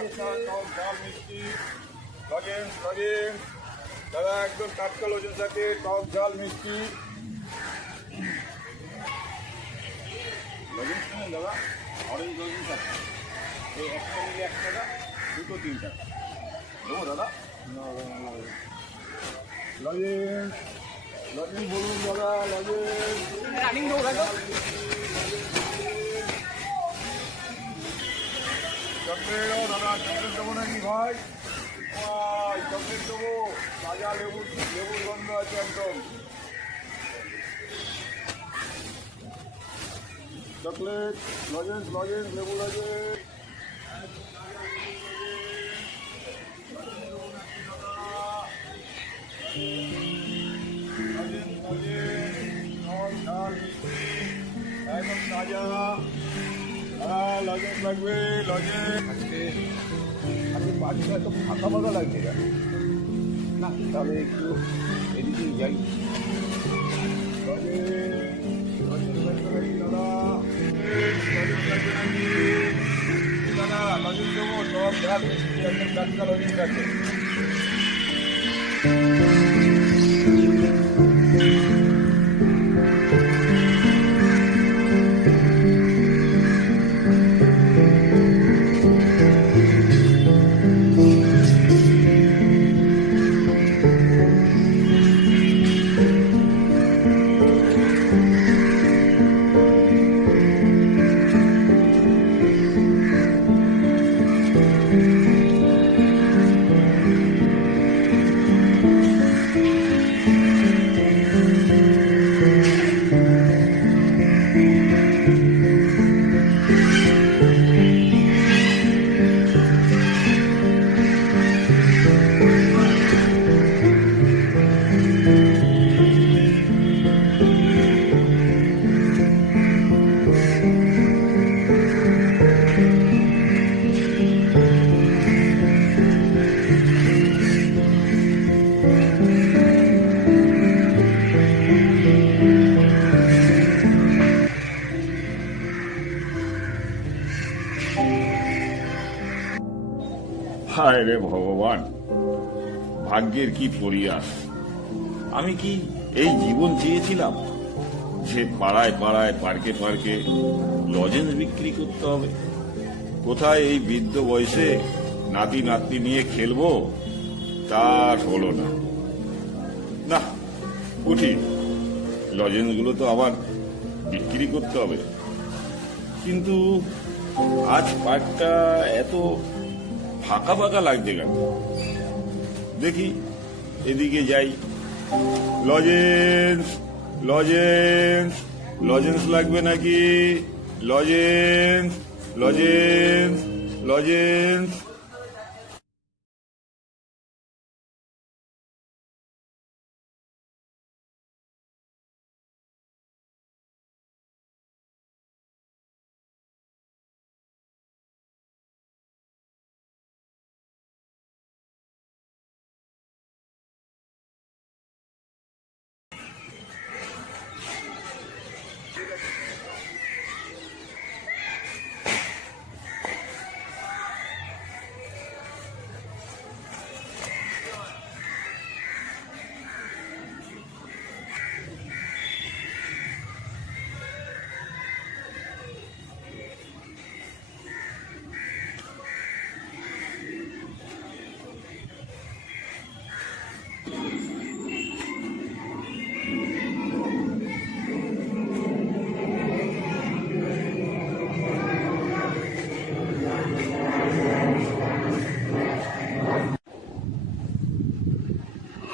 টক ঝাল মিষ্টি lozenges lozenges দাদা একদম টাটকা লজেন্স আছে টক ঝাল মিষ্টি লজেন্স নেবেন দাদা অরেঞ্জ লজেন্স আছে এই একটা নিলে 1 টাকা দুটো 3 টাকা দেবো দাদা লজেন্স লজেন্স বলুন দাদা লজেন্স রানিং দেবো দাদা চকলেটও দাদা চকলেট দেবো নাকি ভাই চকলেট দেবো তাজা লেবুর গন্ধ আছে একদম চকলেট লজেন্স লজেন্স লেবু লজেন্স একদম তাজা লজেন্স লাগবে লজেন্স আজকে আমি বাড়িটা তো ফাঁকা ফাঁকা লাগছে না তাহলে একটু এদিকে যাই দাদা লজেন্স দেবো সব ঝাল মিষ্টি একদম টাটকা লজেন্স আছে হায় রে ভগবান ভাগ্যের কি পরিহাস আমি কি এই জীবন চেয়েছিলাম যে পাড়ায় পাড়ায় পার্কে পার্কে লজেন্স বিক্রি করতে হবে কোথায় এই বৃদ্ধ বয়সে নাতি নাতনি নিয়ে খেলবো তার হলো না না উঠি লজেন্স গুলো তো আবার বিক্রি করতে হবে কিন্তু আজ পার্কটা এত ফাঁকা ফাঁকা লাগছে কেন দেখি এদিকে যাই লজেন্স লজেন্স লজেন্স লাগবে নাকি lozenges lozenges lozenges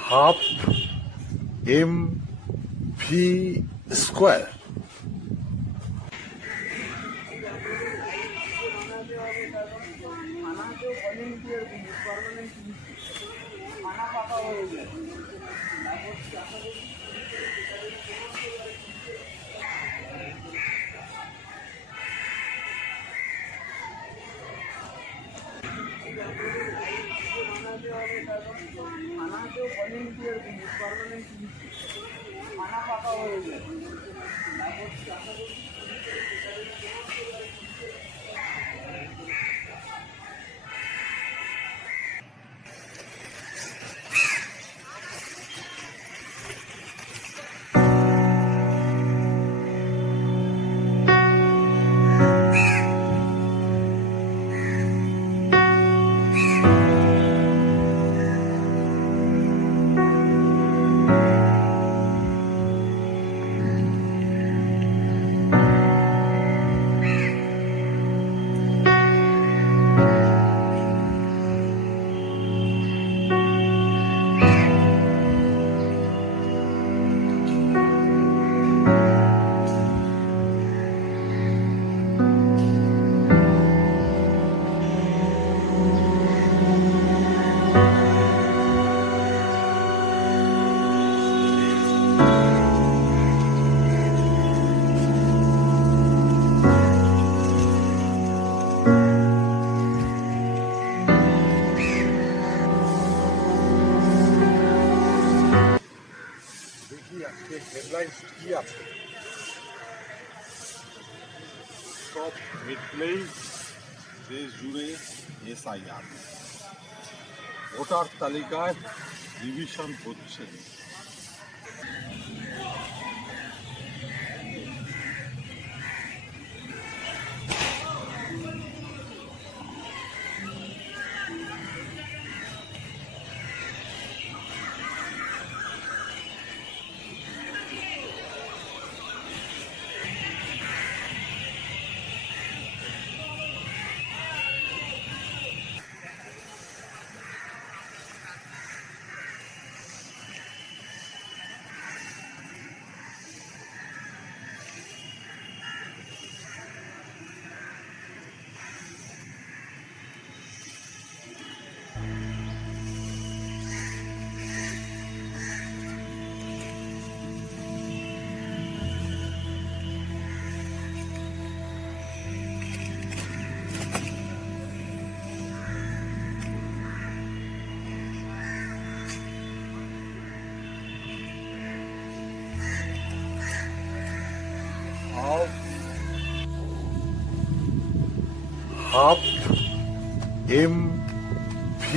half MV square মানা পাকা হয়ে যায় কি আছে? সব মিটলেই দেশ জুড়ে SIR, ভোটার তালিকায় রিভিশন হচ্ছে। Half MV²।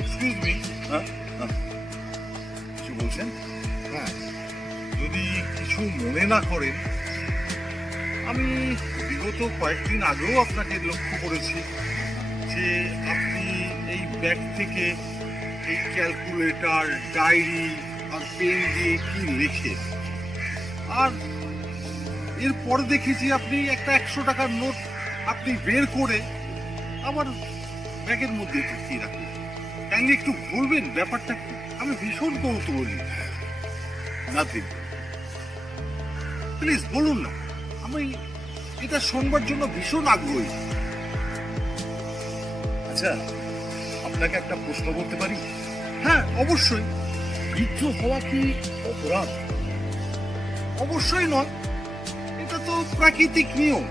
এক্সকিউজ মি, কিছু বলছেন? হ্যাঁ, যদি কিছু মনে না করেন, আমি বিগত কয়েকদিন আগেও আপনাকে লক্ষ্য করেছি যে আপনি এই ব্যাগ থেকে এই ক্যালকুলেটর, ডায়েরি আর পেন দিয়ে কি লেখে, আর এরপরে দেখেছি আপনি একটা 100 টাকার নোট আপনি বের করে আমার ব্যাগের মধ্যে ঢুকিয়ে রাখেন। কাইন্ডলি একটু বলবেন ব্যাপারটা কি? আমি ভীষণ কৌতূহলী। নাথিং, প্লিজ বলুন না, আমি এটা শুনবার জন্য ভীষণ আগ্রহী। আচ্ছা, আপনাকে একটা প্রশ্ন করতে পারি? হ্যাঁ, অবশ্যই। বৃদ্ধ হওয়া কি অপরাধ? অবশ্যই নয়, এটা তো প্রাকৃতিক নিয়ম।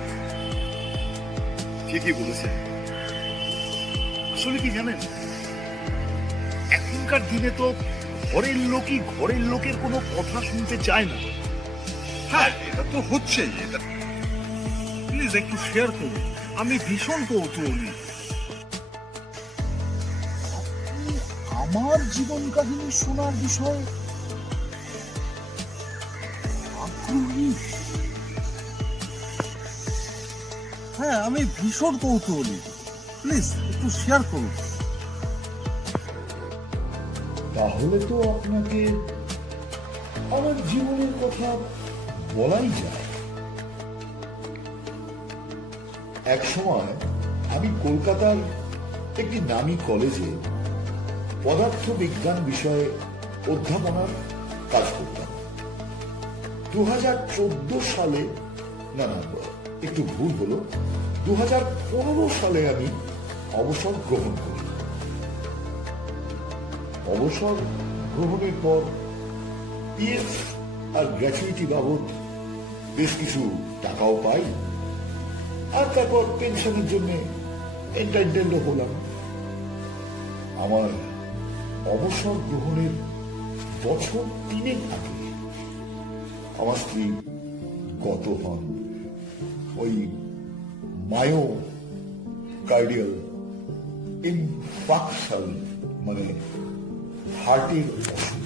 ঠিকই বলেছেন। আসলে কি জানেন, এখনকার দিনে তো ঘরের লোকই ঘরের লোকের কোনো কথা শুনতে চায় না। হ্যাঁ, এটা তো হচ্ছেই। এটা প্লিজ একটু শেয়ার করুন, আমি ভীষণ কৌতূহলী। আমার জীবন কাহিনী শোনার বিষয়ে আগ্রহী? হ্যাঁ, আমি ভীষণ কৌতূহলী, প্লিজ একটু শেয়ার করুন। তাহলে তো আপনাকে আমার জীবনের কথা বলাই যায়। এক সময় আমি কলকাতার একটি নামী কলেজে পদার্থ বিজ্ঞান বিষয়ে অধ্যাপনার কাজ করতাম। 2014 সালে, না, একটু ভুল হলো, 2015 সালে আমি অবসর গ্রহণ করি। অবসর গ্রহণের পর পিএফ আর গ্র্যাচুইটি বাবদ বেশ কিছু টাকাও পাই, আর তারপর পেনশনের জন্য এন্টাইটেলড হলাম। আমার অবসর গ্রহণের বছর 3 আগে আমার স্ত্রী গত হন ওই মায়ো কার্ডিয়াল ইনফাকশন, মানে হার্টের অসুখ।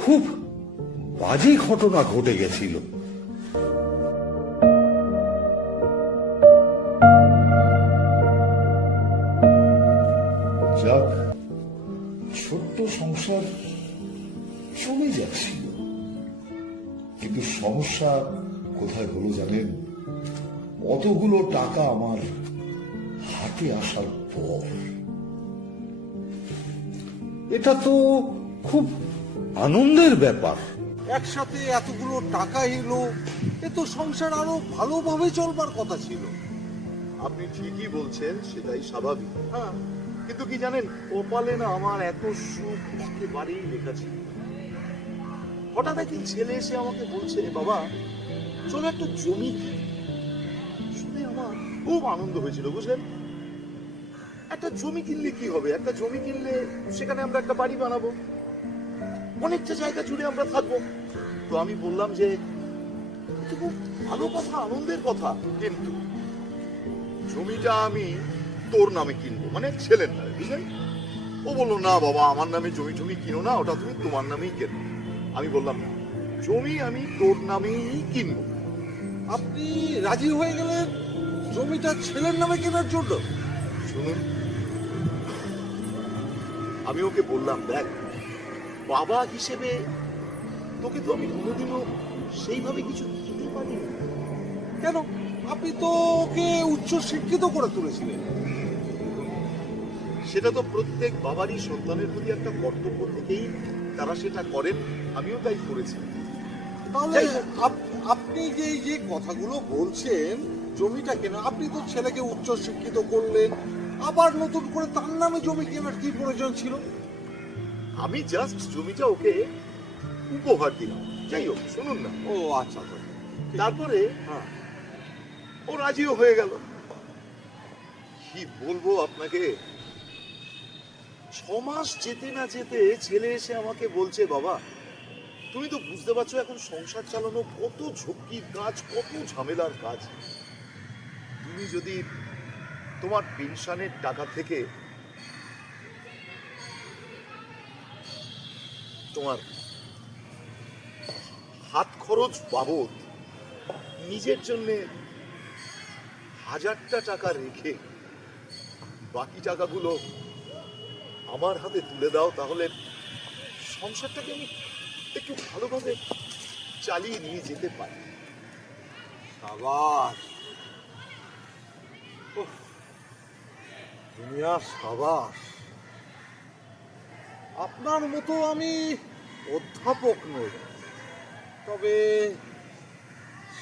খুব বাজে ঘটনা ঘটে গেছিল। যাক, ছোট্ট সংসার চলে যাচ্ছিল, কিন্তু সমস্যা কোথায় হলো জানেন? অতগুলো টাকা আমার হাতে আসার পর এটা তো খুব আনন্দের ব্যাপার। একসাথে এতগুলো টাকা এলো, এ তো সংসার আরো ভালোভাবে চলবার কথা ছিল। আপনি ঠিকই বলছেন, সেটাই স্বাভাবিক। হ্যাঁ, কিন্তু কি জানেন, কপালে না আমার এত সুখ একেবারেই লেখা ছিল। হঠাৎ একদিন ছেলে এসে আমাকে বলছে, বাবা চলো একটা জমি কিনি। শুনে আমার খুব আনন্দ হয়েছিল, বুঝলেন। একটা জমি কিনলে কি হবে, একটা জমি কিনলে সেখানে আমরা একটা বাড়ি বানাবো, অনেকটা জায়গা জুড়ে আমরা থাকবো। তো আমি বললাম যে এটা খুব ভালো কথা, আনন্দের কথা, কিন্তু জমিটা আমি তোর নামে কিনবো, মানে ছেলের নামে, বুঝলেন। ও বললো, না বাবা আমার নামে জমি টমি কিনো না, ওটা তুমি তোমার নামেই কেনো। আমি বললাম, না, জমি আমি তোর নামেই কিনবো। আপনি রাজি হয়ে গেলেন জমিটা ছেলের নামে কেনার জন্য? শুনুন, আমি ওকে বললাম, দেখ বাবা হিসেবে তোকে তো আমি কোনোদিনও সেইভাবে কিছু দিতে পারিনি। কেন? আপনি তো ওকে উচ্চ শিক্ষিত করে তুলেছিলেন। সেটা তো প্রত্যেক বাবারই সন্তানের প্রতি একটা কর্তব্য থেকেই তারা সেটা করেন, আমিও তাই করেছি। তাহলে আপনি যে এই যে কথাগুলো বলছেন জমিটা কেনা, আপনি তো ছেলেকে উচ্চ শিক্ষিত করলেন, আবার নতুন করে তার নামে জমি কেনার কি প্রয়োজন ছিল? আমি জাস্ট জমিটা ওকে উপহার দিলাম। যাই হোক, শুনুন না, ও আচ্ছা আচ্ছা। তারপরে হ্যাঁ, ও রাজিও হয়ে গেল। কি বলবো আপনাকে, 6 মাস যেতে না যেতে ছেলে এসে আমাকে বলছে, বাবা তুমি তো বুঝতে পারছো এখন সংসার চালানো কত ঝক্কির কাজ, কত ঝামেলার কাজ। তুমি যদি তোমার পেনশনের টাকা থেকে তোমার হাত খরচ বাবদ নিজের জন্য 1000টা টাকা রেখে বাকি টাকাগুলো আমার হাতে তুলে দাও, তাহলে সংসারটাকে আমি একটু ভালোভাবে চালিয়ে নিয়ে যেতে পারি। সাবাস, উফ, দুনিয়া সাবাস। আপনার মতো আমি অধ্যাপক নই, তবে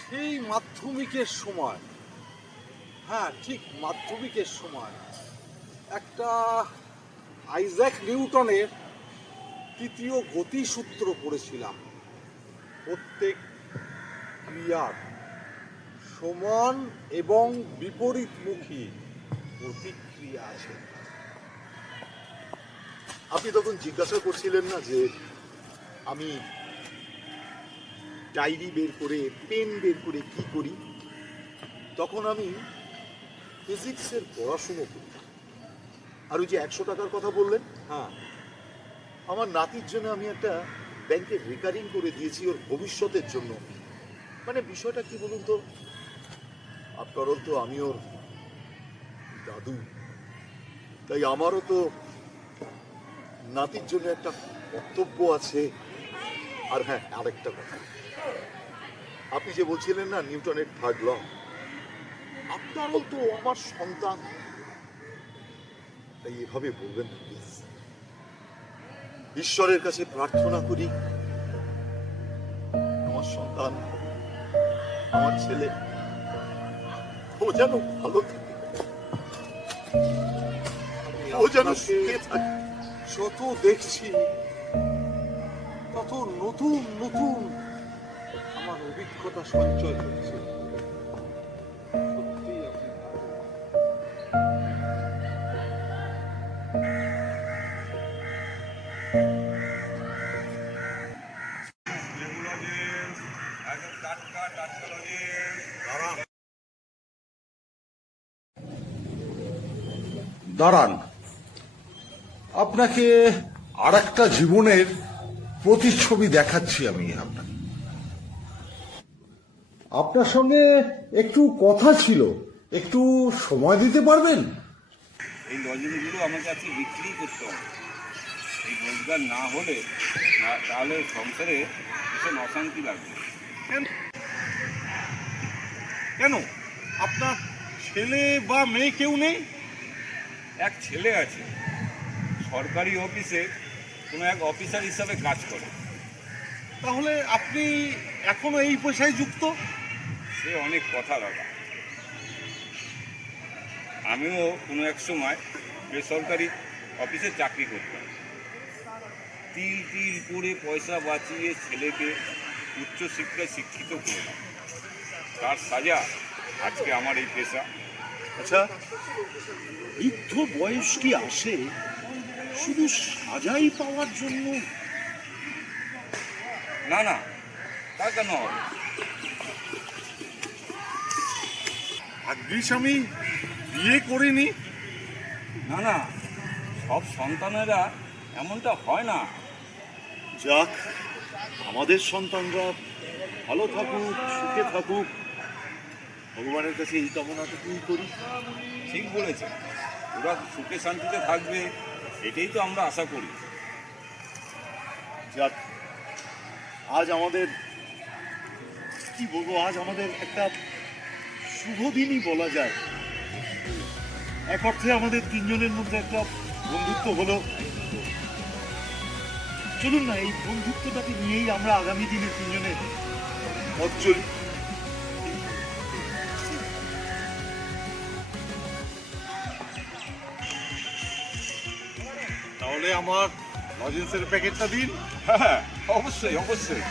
সেই মাধ্যমিকের সময়, হ্যাঁ ঠিক মাধ্যমিকের সময় একটা আইজ্যাক নিউটনের তৃতীয় গতিসূত্র পড়েছিলাম। প্রত্যেক ক্রিয়ার সমান এবং বিপরীতমুখী প্রতিক্রিয়া আছে। আপনি তখন জিজ্ঞাসা করছিলেন না যে আমি ডায়েরি বের করে, পেন বের করে কি করি। তখন আমি ফিজিক্সের পড়াশুনো করি। আর ওই যে 100 টাকার কথা বললেন, হ্যাঁ, আমার নাতির জন্য আমি একটা ব্যাংকে রেকারিং করে দিয়েছি ওর ভবিষ্যতের জন্য। মানে বিষয়টা কি বলুন তো, আফটার অল তো আমি ওর দাদু, তাই আমারও তো নাতির জন্য একটা কর্তব্য আছে। আর হ্যাঁ, আরেকটা কথা, আপনি যে বলছিলেন না নিউটনের 3rd ল, আফটার অল তো আমার সন্তান, তাই এভাবে বলবেন না প্লিজ। ঈশ্বরের কাছে প্রার্থনা করি আমার সন্তান, আমার ছেলে, ও যেন ভালো থাকে, ও যেন সুখে থাকে। যত দেখছি তত নতুন নতুন আমার অভিজ্ঞতা সঞ্চয় হচ্ছে। সত্যি আপনি ভালো। দাঁড়ান, আপনাকে আর একটা জীবনের প্রতিচ্ছবি দেখাচ্ছি আমি আপনাকে। আপনার সঙ্গে একটু কথা ছিল, একটু সময় দিতে পারবেন? এই লজেনগুলো আমাকে আজকে বিক্রি করতে হবে। এই রোজগার না হলে তাহলে সংসারে ভীষণ অশান্তি লাগবে। কেন আপনার ছেলে বা মেয়ে কেউ নেই? এক ছেলে আছে, সরকারি অফিসে কোনো এক অফিসার হিসাবে কাজ করে। তাহলে আপনি এখনো এই পেশায় যুক্ত? সে অনেক কথা দাদা। আমিও কোনো এক সময় বেসরকারি অফিসে চাকরি করতাম। তিল তিল করে পয়সা বাঁচিয়ে ছেলেকে উচ্চশিক্ষায় শিক্ষিত করলাম। তার সাজা আজকে আমার এই পেশা। আচ্ছা, বৃদ্ধ বয়স কি আসে শুধু সাজাই পাওয়ার জন্য? না না, তা কেন হবে? ভাগ্যিস আমি বিয়ে করিনি। না না, সব সন্তানেরা এমনটা হয় না। যাক, আমাদের সন্তানরা ভালো থাকুক, সুখে থাকুক, ভগবানের কাছে এই কামনাটুকুই করি। ঠিক বলেছে, ওরা সুখে শান্তিতে থাকবে, এটাই তো আমরা আশা করি। যাক, আজ আমাদের কি বলবো, আজ আমাদের একটা শুভ দিনই বলা যায়। এক অর্থে আমাদের তিনজনের মধ্যে একটা বন্ধুত্ব হলো। চলুন না, এই বন্ধুত্বটাকে নিয়েই আমরা আগামী দিনে তিনজনে পথ চলি। তাহলে আমার লজেন্সের প্যাকেটটা দিন। হ্যাঁ, অবশ্যই অবশ্যই।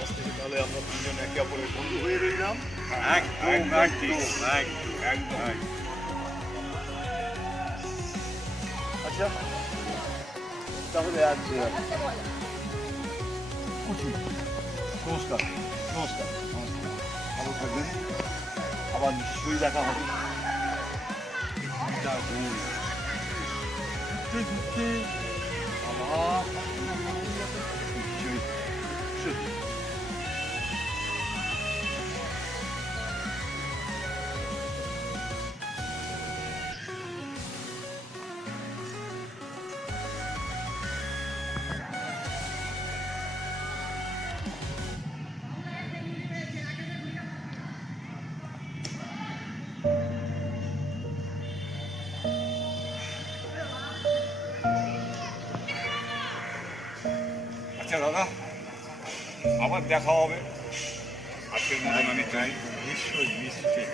আজ থেকে তাহলে আমরা তিনজন একে অপরের বন্ধু হয়ে রইলাম। একদম একদম একদম। আচ্ছা, তাহলে আজ উঠি। নমস্কার। নমস্কার। নমস্কার। ভালো থাকবেন, আবার নিশ্চয়ই দেখা হবে। ঘুরতে ঘুরতে আবার নিশ্চয়ই সত্যি। আচ্ছা দাদা, আবার দেখা হবে। আজকের মতন আমি চাই। নিশ্চয়ই নিশ্চয়ই।